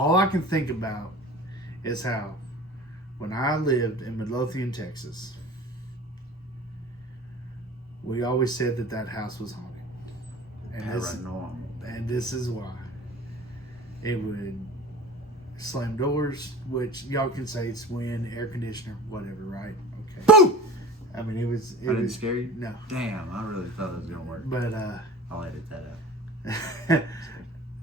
all I can think about is how when I lived in Midlothian, Texas, we always said that house was haunted. And this is why. It would slam doors, which y'all can say it's wind, air conditioner, whatever, right? Okay. Boom! I mean, it was. I didn't scare you? No. Damn, I really thought it was going to work. But, I'll edit that out.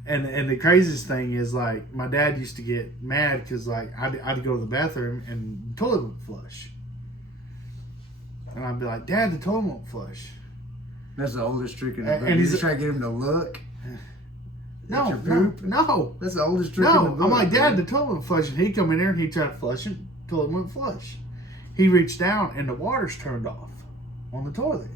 and the craziest thing is, like, my dad used to get mad because, like, I'd go to the bathroom and the toilet would flush. And I'd be like, Dad, the toilet won't flush. That's the oldest trick in the book. And You just try to get him to look. No. That's the oldest trick in the book. I'm like, Dad, the toilet won't flush. And he'd come in there and he'd try to flush it. The toilet wouldn't flush. He reached down and the water's turned off on the toilet.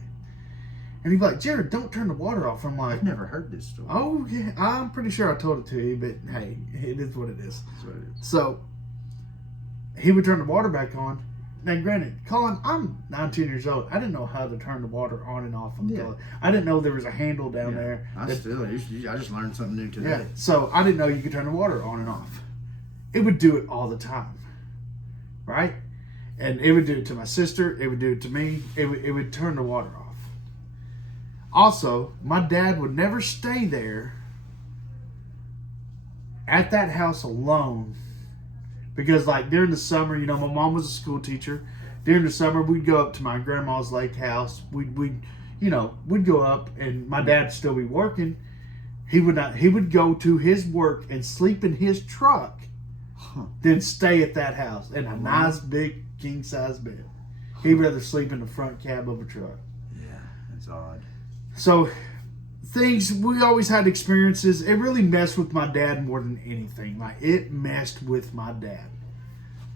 And he'd be like, Jared, don't turn the water off. I'm like, I've never heard this story. oh, yeah, I'm pretty sure I told it to you, but hey, it is what it is. That's what it is. So he would turn the water back on. Now, granted, Colin, I'm 19 years old. I didn't know how to turn the water on and off on the toilet. I didn't know there was a handle down there. I just learned something new today. Yeah, so I didn't know you could turn the water on and off. It would do it all the time, right? And it would do it to my sister. It would do it to me. It would turn the water off. Also, my dad would never stay there at that house alone. Because, like, during the summer, you know, my mom was a school teacher. During the summer, we'd go up to my grandma's lake house. We'd go up, and my dad would still be working. He would go to his work and sleep in his truck, then stay at that house in a nice, big, king-size bed. He'd rather sleep in the front cab of a truck. Yeah, that's odd. So, we always had experiences. It really messed with my dad more than anything. Like, it messed with my dad.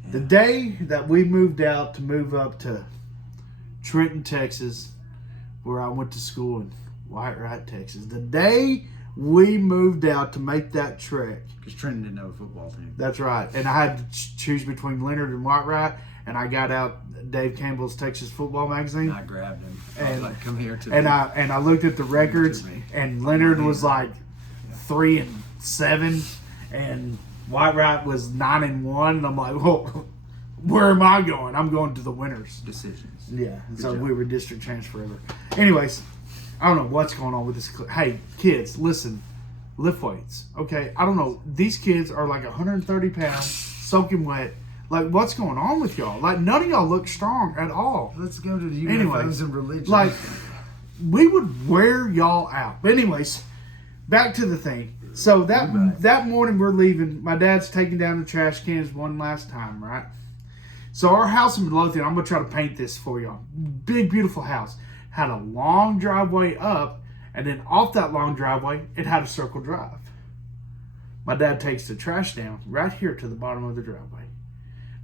Yeah. The day that we moved out to move up to Trenton, Texas, where I went to school in White Wright, Texas. The day we moved out to make that trek. Because Trenton didn't have a football team. That's right. And I had to choose between Leonard and White Wright. And I got out Dave Campbell's Texas Football Magazine. And I grabbed him. I was like, come here to me. And I looked at the records, me. And Leonard was like 3-7, and White Wright was 9-1. And I'm like, well, where am I going? I'm going to the winners. Decisions. Yeah. So we were district champs forever. Anyways, I don't know what's going on with this. Hey, kids, listen. Lift weights, okay? I don't know. These kids are like 130 pounds, soaking wet. Like, what's going on with y'all? Like, none of y'all look strong at all. Let's go to the UFOs and religion. Like, we would wear y'all out. But anyways, back to the thing. So that morning we're leaving. My dad's taking down the trash cans one last time, right? So our house in Midlothian, I'm going to try to paint this for y'all. Big, beautiful house. Had a long driveway up, and then off that long driveway, it had a circle drive. My dad takes the trash down right here to the bottom of the driveway.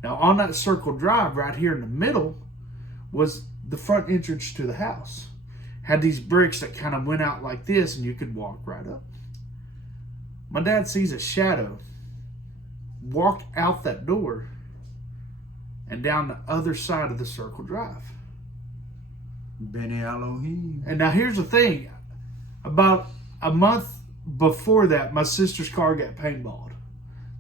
Now, on that circle drive right here in the middle was the front entrance to the house. Had these bricks that kind of went out like this, and you could walk right up. My dad sees a shadow walk out that door and down the other side of the circle drive. Benny Elohim. And now here's the thing. About a month before that, my sister's car got paintballed.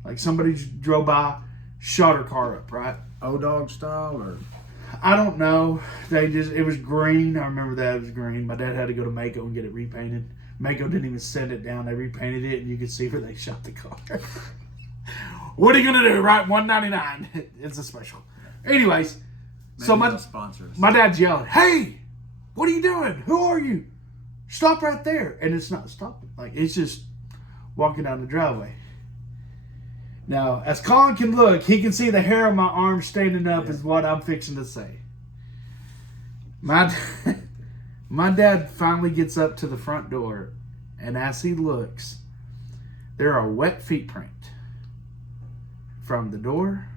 Like, somebody drove by, shot her car up, right? O-Dog style, or? I don't know. It was green. I remember that it was green. My dad had to go to Mako and get it repainted. Mako didn't even send it down. They repainted it, and you could see where they shot the car. What are you going to do, right? $199. It's a special. Anyways, maybe so my dad's yelling, hey, what are you doing? Who are you? Stop right there. And it's not stopping. Like, it's just walking down the driveway. Now, as Colin can look, he can see the hair on my arm standing up is what I'm fixing to say. My dad finally gets up to the front door, and as he looks, there are wet feet print from the door,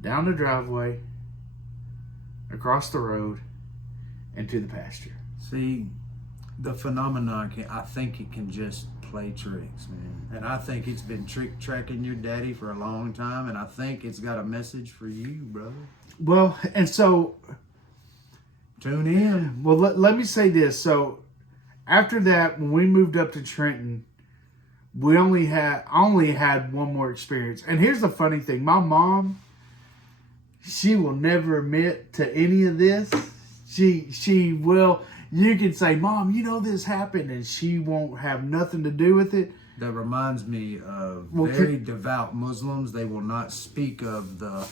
down the driveway, across the road, and to the pasture. See, the phenomenon, I think it can just play tricks, man. And I think it's been tracking your daddy for a long time, and I think it's got a message for you, brother. Well, and so... Tune in. Well, let me say this. So, after that, when we moved up to Trenton, I only had one more experience. And here's the funny thing. My mom, she will never admit to any of this. She will, you can say, Mom, you know this happened, and she won't have nothing to do with it. That reminds me of very devout Muslims. They will not speak of the...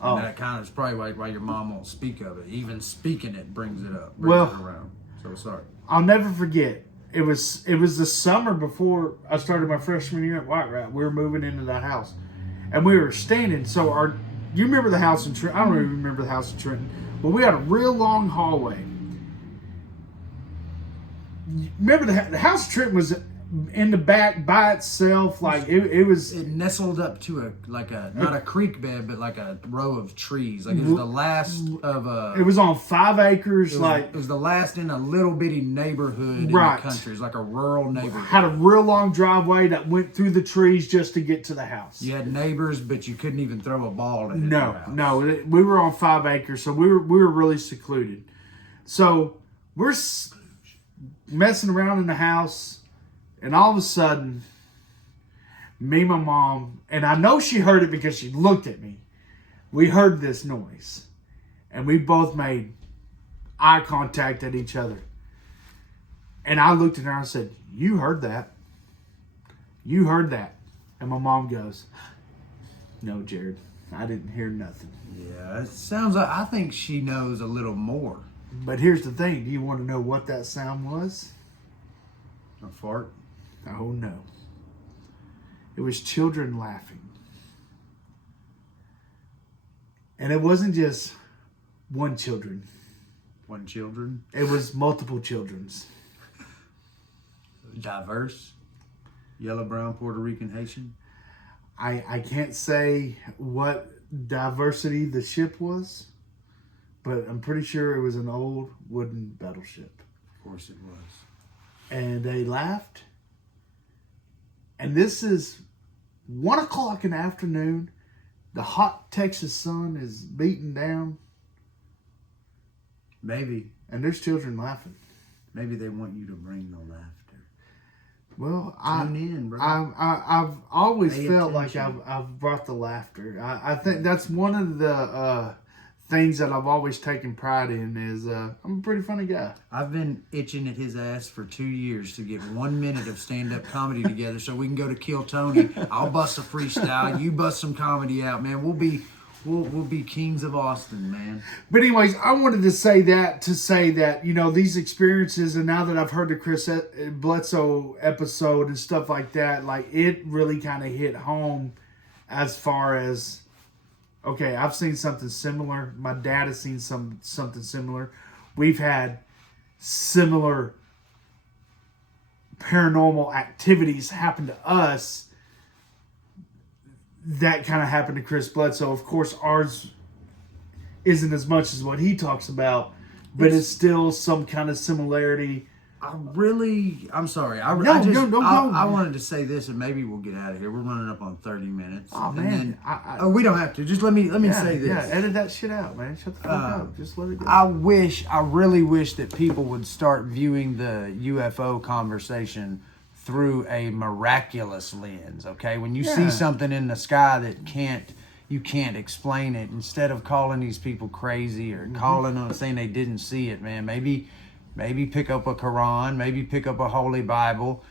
Oh. And that kind of is probably why your mom won't speak of it. Even speaking it brings it up, it around. So sorry. I'll never forget. It was the summer before I started my freshman year at White Rat. We were moving into the house, and we were standing. So you remember the house in Trenton? I don't even remember the house in Trenton, but we had a real long hallway. Remember the house in Trenton was in the back by itself, like it was. It nestled up to not a creek bed, but like a row of trees. Like it was the last of a. It was on 5 acres, it was the last in a little bitty neighborhood in the country. It was like a rural neighborhood. Had a real long driveway that went through the trees just to get to the house. You had neighbors, but you couldn't even throw a ball at No, we were on 5 acres, so we were really secluded. So we're messing around in the house. And all of a sudden, me and my mom, and I know she heard it because she looked at me. We heard this noise. And we both made eye contact at each other. And I looked at her and I said, "You heard that. You heard that." And my mom goes, "No, Jared, I didn't hear nothing." Yeah, it sounds like, I think she knows a little more. But here's the thing. Do you want to know what that sound was? A fart? Oh, no. It was children laughing. And it wasn't just one children. One children? It was multiple children's. Diverse? Yellow, brown, Puerto Rican, Haitian? I can't say what diversity the ship was, but I'm pretty sure it was an old wooden battleship. Of course it was. And they laughed. And this is 1 o'clock in the afternoon. The hot Texas sun is beating down. Maybe. And there's children laughing. Maybe they want you to bring the laughter. Well, Tune in, bro. I've always felt attention. like I've brought the laughter. I think that's one of the things that I've always taken pride in is I'm a pretty funny guy. I've been itching at his ass for 2 years to get 1 minute of stand-up comedy together so we can go to Kill Tony. I'll bust a freestyle. You bust some comedy out, man. We'll be kings of Austin, man. But anyways, I wanted to say that, you know, these experiences, and now that I've heard the Chris Bledsoe episode and stuff like that, like it really kind of hit home as far as, okay, I've seen something similar. My dad has seen something similar. We've had similar paranormal activities happen to us that kind of happened to Chris Bledsoe. Of course, ours isn't as much as what he talks about, but it's still some kind of similarity. I'm sorry. I wanted to say this, and maybe we'll get out of here. We're running up on 30 minutes. Oh, man. We don't have to. Just let me say this. Yeah, edit that shit out, man. Shut the fuck up. Just let it go. I really wish that people would start viewing the UFO conversation through a miraculous lens, okay? When you see something in the sky that you can't explain it, instead of calling these people crazy or calling them saying they didn't see it, man, maybe pick up a Quran, maybe pick up a Holy Bible